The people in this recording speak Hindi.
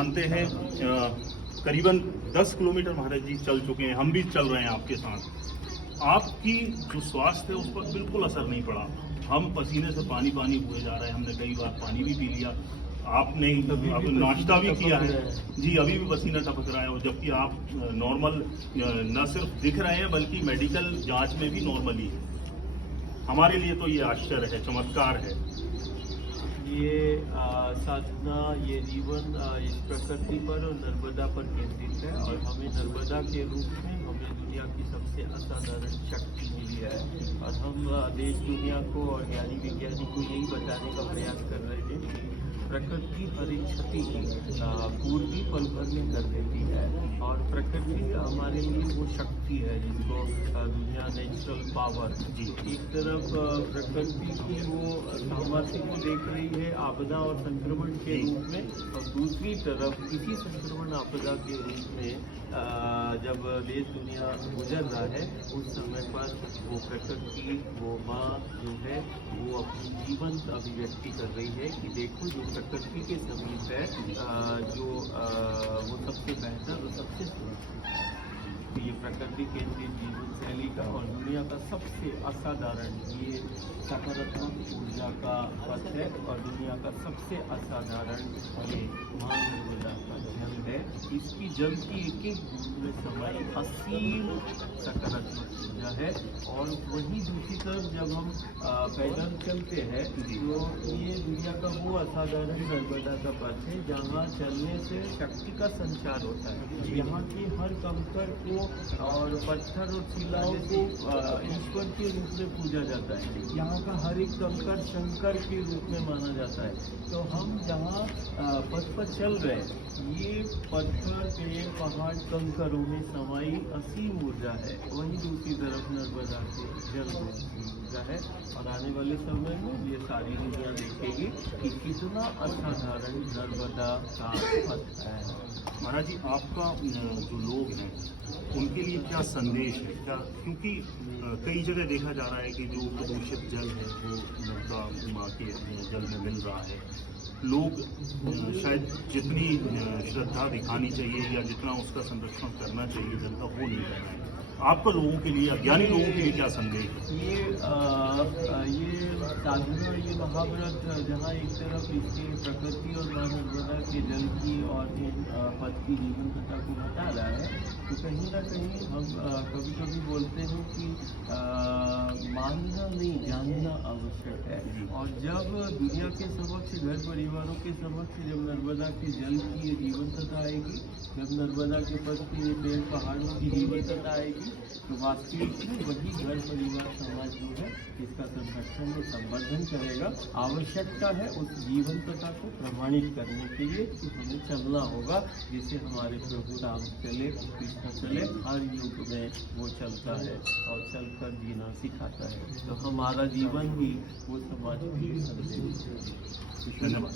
जानते हैं करीबन 10 किलोमीटर महाराज जी चल चुके हैं, हम भी चल रहे हैं आपके साथ। आपकी जो स्वास्थ्य है उस पर बिल्कुल असर नहीं पड़ा। हम पसीने से पानी हुए जा रहे हैं, हमने कई बार पानी भी पी लिया, आपने अब नाश्ता भी किया है जी, अभी भी पसीना टपक रहा है, और जबकि आप नॉर्मल न सिर्फ दिख रहे हैं बल्कि मेडिकल जांच में भी नॉर्मली है। हमारे लिए तो ये आश्चर्य है, चमत्कार है। ये साधना, ये जीवन इस प्रकृति पर और नर्मदा पर केंद्रित है, और हमें नर्मदा के रूप में हमें दुनिया की सबसे असाधारण शक्ति मिली है। और हम देश दुनिया को और ज्ञानी विज्ञानी को यही बताने का प्रयास कर रहे थे कि प्रकृति हर एक क्षति की पूर्ति पल भर में कर देती है, और प्रकृति हमारे लिए वो शक्ति है जिसको दुनिया नेचुरल पावर, एक तरफ प्रकृति की वो सामर्थ्य को देख रही है आपदा और संक्रमण के रूप में, और दूसरी तरफ इसी संक्रमण आपदा के रूप में जब देश दुनिया गुजर रहा है उस समय पर वो प्रकृति, वो माँ जो है वो अपनी जीवंत अभिव्यक्ति कर रही है कि देखो जो प्रकृति के समीप है, जो वो सबसे बेहतर और सबसे सुरक्षित है। तो ये प्रकृति केंद्रित जीवन शैली का और दुनिया का सबसे असाधारण, ये सकारात्मक ऊर्जा का पथ है, और दुनिया का सबसे असाधारण ये महानर्मदा का जल है। इसकी जल की एक एक बूंद में समाई असीम सकारात्मक ऊर्जा है। और वहीं दूसरी तरफ जब हम पैदल चलते हैं तो ये दुनिया का वो असाधारण नर्मदा का पथ है जहाँ चलने से शक्ति का संचार होता है। यहाँ के हर कंकर को और पत्थर और शिलाओं को ईश्वर के रूप में पूजा जाता है। यहाँ का हर एक कंकर शंकर के रूप में माना जाता है। तो हम जहाँ पथ पर चल रहे हैं, ये पत्थर पेड़ पहाड़ कंकरों में समाई असीम ऊर्जा है। वहीं दूसरी तरफ नर्मदा के जल में ऊर्जा है, और आने वाले समय में ये सारी दुनिया देखेगी कि कितना असाधारण नर्मदा का पथ है। महाराज जी, आपका जो लोग हैं उनके लिए क्या संदेश है, क्या, क्योंकि कई जगह देखा जा रहा है कि जो प्रदूषित जल है वो नर्मदा माँ के जल में मिल रहा है। लोग शायद जितनी श्रद्धा दिखानी चाहिए या जितना उसका संरक्षण करना चाहिए जल का, वो नहीं कर रहे हैं। आपका लोगों के लिए, अज्ञानी लोगों के लिए क्या संदेश है? ये साधना, ये महाव्रत जहाँ एक तरफ इसके प्रकृति और माँ नर्मदा के जल की और इन पद की जीवंतता को बता रहा है, तो कहीं ना कहीं हम कभी कभी बोलते हैं कि मानना नहीं, जानना आवश्यक है। और जब दुनिया के समक्ष, घर परिवारों के समक्ष जब नर्मदा के जल की जीवंतता आएगी, जब नर्मदा के पद के पेड़ पहाड़ों की जीवंतता आएगी, तो वास्तविक में वही घर परिवार समाज जो है इसका संरक्षण और संवर्धन करेगा। आवश्यकता है उस जीवंतता को प्रमाणित करने के लिए कि हमें चलना होगा जैसे हमारे प्रभु राम चले, कृष्ण चले, हर युग में वो चलता है और चलकर जीना सिखाता है। तो हमारा जीवन ही वो समाज के लिए संदेश है। धन्यवाद।